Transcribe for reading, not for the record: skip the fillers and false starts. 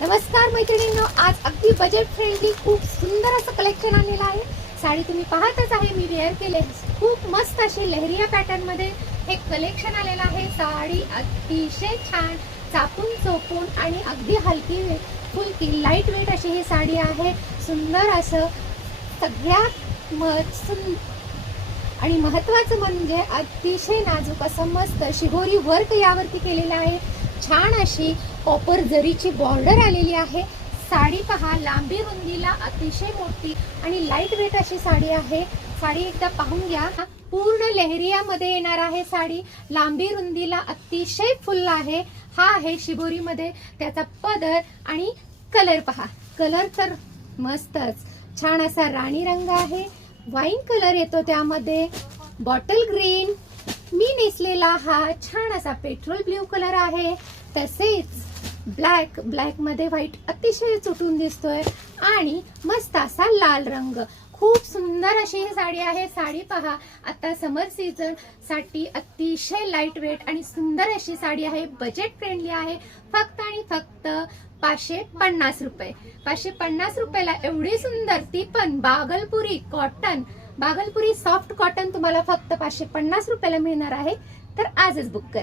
नमस्कार मैत्रिणींनो, आज अगदी बजेट फ्रेंडली खूप सुंदर असं कलेक्शन आणलेलं आहे। साडी तुम्ही पाहतच आहे, मी वेअर केले। खूप मस्त अशी लहरिया पॅटर्न मध्ये हे कलेक्शन आलेलं आहे। साडी अतिशय छान चापून चोपून आणि अगदी हलकी फुलकी लाईट वेट अशी ही साडी आहे। सुंदर असं सगळ्यात आणि महत्त्वाचं म्हणजे अतिशय नाजूक असं मस्त शिहोरी वर्क यावरती केलेलं आहे। छान अशी कॉपर जरीची बॉर्डर आलेली आहे। साडी पहा, लांबी रुंदीला अतिशय मोठी आणि लाईट वेट अशी साडी आहे। साडी एकदा पाहून घ्या। पूर्ण लहरिया मध्ये येणार आहे साडी। लांबी रुंदीला अतिशय फुल आहे। हा आहे शिबोरी मध्ये त्याचा पदर आणि कलर पहा, कलर तर मस्तच छान असा राणी रंग आहे। वाईन कलर येतो त्यामध्ये, बॉटल ग्रीन। मी नेसलेला हा छान असा पेट्रोल ब्ल्यू कलर आहे। तसेच ब्लॅक मध्ये व्हाईट अतिशय चुटून दिसतोय आणि मस्त असा लाल रंग। खूप सुंदर अशी ही साडी आहे। साडी पहा, आता समर सीझन साठी अतिशय लाईट वेट आणि सुंदर अशी साडी आहे। बजेट फ्रेंडली आहे। फक्त आणि फक्त 550 रुपये। 550 रुपयाला एवढी सुंदर, ती पण बागलपुरी कॉटन, बागलपुरी सॉफ्ट कॉटन तुम्हाला फक्त 550 रुपयाला मिळणार आहे। तर आजच बुक करा।